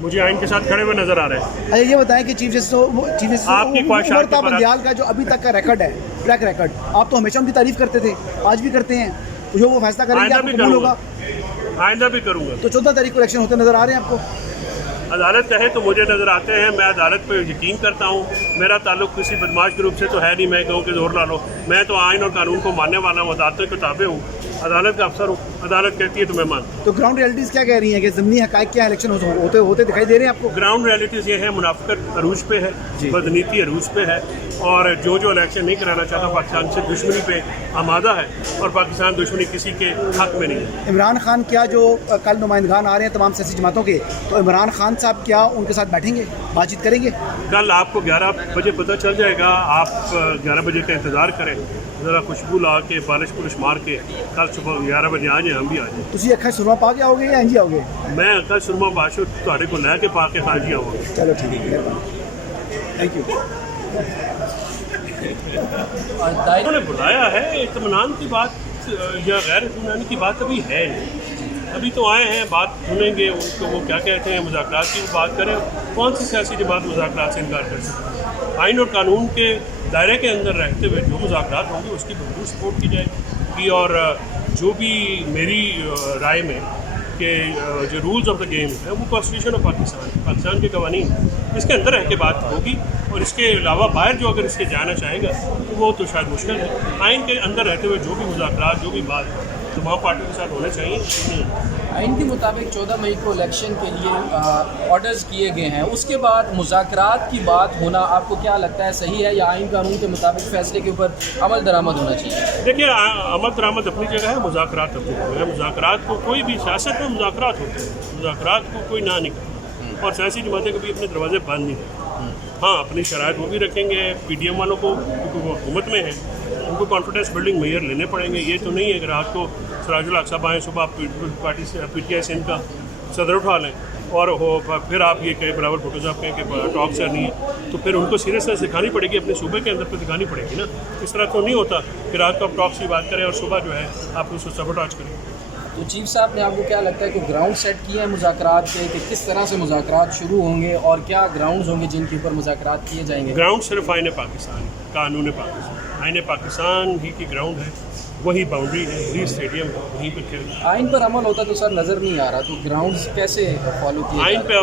مجھے آئین کے ساتھ کھڑے ہوئے نظر آ رہے ہیں. اچھا یہ بتائیں کہ چیف جسٹس آپ کی خواہشات کے بندیال کا جو ابھی تک کا ریکارڈ ہے، ٹریک ریکارڈ، آپ تو ہمیشہ ان کی تعریف کرتے تھے، آج بھی کرتے ہیں، جو وہ فیصلہ کریں گے آپ کو قبول ہوگا؟ آئندہ بھی کروں گا. تو 14 تاریخ کو الیکشن ہوتے نظر آ رہے ہیں آپ کو؟ عدالت کہے تو مجھے نظر آتے ہیں. میں عدالت پہ یقین کرتا ہوں. میرا تعلق کسی بدماش گروپ سے تو ہے نہیں. میں کہوں کہ زور لا لو. میں تو آئین اور قانون کو ماننے والا ہوں، عدالتوں کے تابع ہوں، عدالت کا افسر ہوں. عدالت کہتی ہے تو میں مانتا ہوں. تو گراؤنڈ ریئلٹیز کیا کہہ رہی ہیں کہ ضمنی حقائق کیا الیکشن ہوتے دکھائی دے رہے ہیں آپ کو؟ گراؤنڈ ریئلٹیز یہ ہے، منافقت عروج پہ ہے، بدنیتی عروج پہ ہے، اور جو الیکشن نہیں کرانا چاہتا پاکستان سے دشمنی پہ آمادہ ہے، اور پاکستان دشمنی کسی کے حق میں نہیں ہے. عمران خان کیا جو کل نمائندگان آ رہے ہیں تمام سیاسی جماعتوں کے، تو عمران خان صاحب کیا ان کے ساتھ بیٹھیں گے، بات چیت کریں گے؟ کل آپ کو 11 بجے پتہ چل جائے گا. آپ 11 بجے کا انتظار کریں، ذرا خوشبو لا کے پالش پولش مار کے کل صبح 11 بجے آ جائیں، ہم بھی آ جائیں. تسی اکھا سرما پا کے آؤ گے یا انجی آؤ گے؟ میں اکھا سرما باشو تھوڑے کو لے کے پا کے خارجی آؤں گا. چلو ٹھیک ہے، تھینک یو. انہوں نے بلایا ہے، اطمینان کی بات یا غیر اطمینانی کی بات ابھی ہے نہیں. ابھی تو آئے ہیں، بات سنیں گے ان کو، وہ کیا کہتے ہیں، مذاکرات کی بات کریں. کون سی سیاسی جماعت مذاکرات سے انکار کر سکتی ہے؟ آئین اور قانون کے دائرے کے اندر رہتے ہوئے جو مذاکرات ہوں گے اس کی بھرپور سپورٹ کی جائے گی. اور جو بھی میری رائے میں کہ جو رولز آف دا گیم ہے وہ کانسٹیٹیوشن آف پاکستان کے قوانین، اس کے اندر رہ کے بات ہوگی. اور اس کے علاوہ باہر جو اگر اس کے جانا چاہے گا تو وہ تو شاید مشکل ہے. آئین کے اندر رہتے ہوئے جو بھی مذاکرات، جو بھی بات تمام پارٹیوں کے ساتھ ہونے چاہیے. آئین کے مطابق 14 مئی کو الیکشن کے لیے آرڈرز کیے گئے ہیں، اس کے بعد مذاکرات کی بات ہونا آپ کو کیا لگتا ہے صحیح ہے، یا آئین قانون کے مطابق فیصلے کے اوپر عمل درآمد ہونا چاہیے؟ دیکھیے، عمل درآمد اپنی جگہ ہے، مذاکرات اپنی جگہ ہے. مذاکرات کو کوئی بھی سیاست میں مذاکرات ہوتے ہیں، مذاکرات کو کوئی نہ نہیں کرتا، اور سیاسی جماعتیں کبھی اپنے دروازے بند نہیں کرتی. ہاں، اپنی شرائط وہ بھی رکھیں گے. پی ڈی ایم والوں کو، کیونکہ وہ حکومت میں ہیں، ان کو کانفیڈنس بلڈنگ میئر لینے پڑیں گے. یہ تو نہیں ہے کہ رات کو سراج الحق صاحب آئیں، صبح پارٹی سے پی ٹی آئی سندھ کا صدر اٹھا لیں، اور پھر آپ یہ کہیں بلاول بھٹو صاحب کہیں کہ ٹاک سر نہیں ہے، تو پھر ان کو سیریسنس دکھانی پڑے گی، اپنے صوبے کے اندر پہ دکھانی پڑے گی نا. اس طرح تو نہیں ہوتا کہ رات کو آپ ٹاک سے بات کریں اور صبح جو ہے آپ اس کو سبوٹاج کریں. تو چیف صاحب نے آپ کو کیا لگتا ہے کہ گراؤنڈ سیٹ کیے ہیں مذاکرات کے، کہ کس طرح سے مذاکرات شروع ہوں گے، اور کیا گراؤنڈز ہوں گے جن کے اوپر مذاکرات کیے جائیں گے؟ گراؤنڈ صرف آئین پاکستان، قانون پاکستان، آئین پاکستان ہی کی گراؤنڈ ہے، وہی باؤنڈری ہے، وہی اسٹیڈیم ہے، وہیں پہ کھیل. آئین پر عمل ہوتا تو سر نظر نہیں آ رہا، تو گراؤنڈز کیسے فالو کیے؟ آئین پہ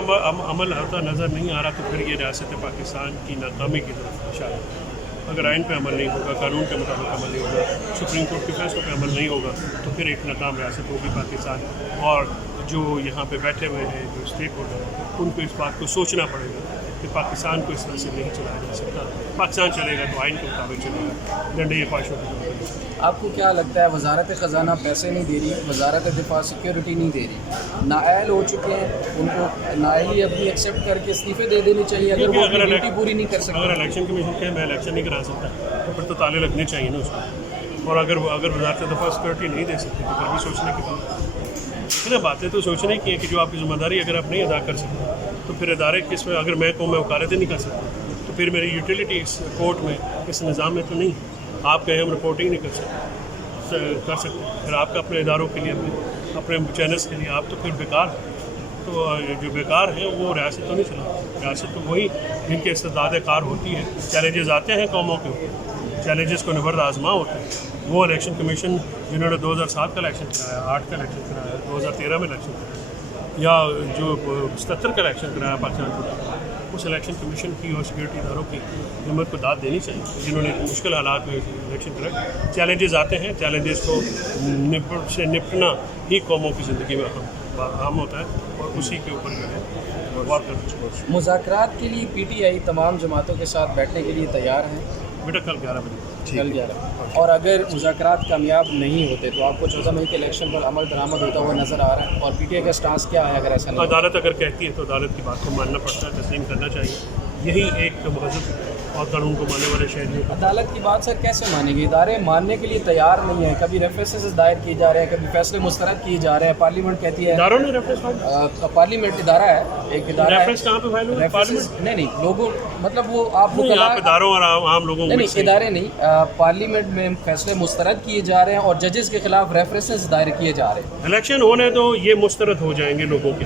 عمل ہوتا نظر نہیں آ رہا تو پھر یہ ریاست پاکستان کی ناکامی کی طرف اشارہ ہے. اگر آئین پہ عمل نہیں ہوگا، قانون کے مطابق عمل نہیں ہوگا، سپریم کورٹ کے فیصلوں پہ عمل نہیں ہوگا، تو پھر ایک ناکام ریاست ہوگی پاکستان. اور جو یہاں پہ بیٹھے ہوئے ہیں، جو اسٹیک ہولڈر ہیں، ان کو اس بات کو سوچنا پڑے گا کہ پاکستان کو اس طرح سے نہیں چلایا جا سکتا. پاکستان چلے گا تو آئین کے مطابق چلے گا، ڈنڈے خواہشوں کی. آپ کو کیا لگتا ہے وزارت خزانہ پیسے نہیں دے رہی، وزارت دفاع سیکیورٹی نہیں دے رہی، نااہل ہو چکے ہیں، ان کو نااہلی اپنی ایکسیپٹ کر کے استعفے دے دینی چاہیے اگر وہ اپنی ڈیوٹی پوری نہیں کر سکتے؟ اگر الیکشن کمیشن کہ میں الیکشن نہیں کرا سکتا تو پھر تو تالے لگنے چاہیے نا اس کو. اور اگر وزارت دفاع سیکورٹی نہیں دے سکتی تو پھر بھی سوچنے کی بات ہے. باتیں تو سوچنے کی ہے کہ جو آپ کی ذمہ داری اگر آپ نہیں ادا کر سکتے تو پھر ادارے کس میں، اگر میں کہوں میں وکالتیں نہیں کر سکتا تو پھر میری یوٹیلیٹی اس کورٹ میں، اس نظام میں تو نہیں. آپ کہیں ہم رپورٹنگ نہیں کر سکتے، پھر آپ کا اپنے اداروں کے لیے، اپنے چینلس کے لیے آپ تو پھر بیکار ہیں. تو جو بیکار ہیں وہ ریاست تو نہیں چلاتی. ریاست تو وہی جن کے استعداد کار ہوتی ہے. چیلنجز آتے ہیں قوموں کے اوپر، چیلنجز کو نبرد آزما ہوتے ہیں. وہ الیکشن کمیشن جنہوں نے 2007 کا الیکشن کرایا، 8 کا الیکشن کرایا، 2013 میں الیکشن کرایا، یا جو 77 کا الیکشن کرایا پاکستان کو، اس الیکشن کمیشن کی اور سیکورٹی اداروں کی ہمت کو داد دینی چاہیے جنہوں نے مشکل حالات میں الیکشن کرائے. چیلنجز آتے ہیں، چیلنجز کو نپٹنا ہی قوموں کی زندگی میں اہم ہوتا ہے، اور اسی کے اوپر جو ہے غور کرنا چاہیے. مذاکرات کے لیے پی ٹی آئی تمام جماعتوں کے ساتھ بیٹھنے کے لیے تیار ہیں؟ بیٹا کل 11 بجے. کل 11. اور اگر مذاکرات کامیاب نہیں ہوتے تو آپ کو 14 مئی کے الیکشن پر عمل درآمد ہوتا ہوا نظر آ رہا ہے، اور پی ٹی آئی کا سٹانس کیا ہے اگر ایسا نہیں؟ عدالت اگر کہتی ہے تو عدالت کی بات کو ماننا پڑتا ہے، تسلیم کرنا چاہیے. یہی ایک مہذب اور قانون کو ماننے والے شہریوں کو. عدالت کی بات سر کیسے مانیں گے؟ ادارے ماننے کے لیے تیار نہیں ہیں. کبھی ریفرنسز دائر کیے جا رہے ہیں، کبھی فیصلے مسترد کیے جا رہے ہیں. پارلیمنٹ کہتی ہے، اداروں نے ریفرنس پارلیمنٹ ادارہ ہے، ایک ادارہ ہے. ریفرنس کہاں پہ فائل ہوا؟ پارلیمنٹ نہیں لوگوں، مطلب وہ آپ اداروں اور عام لوگوں کو نہیں، ادارے نہیں، پارلیمنٹ میں فیصلے مسترد کیے جا رہے ہیں اور ججز کے خلاف ریفرنسز دائر کیے جا رہے ہیں. الیکشن ہونے تو یہ مسترد ہو جائیں گے لوگوں کے.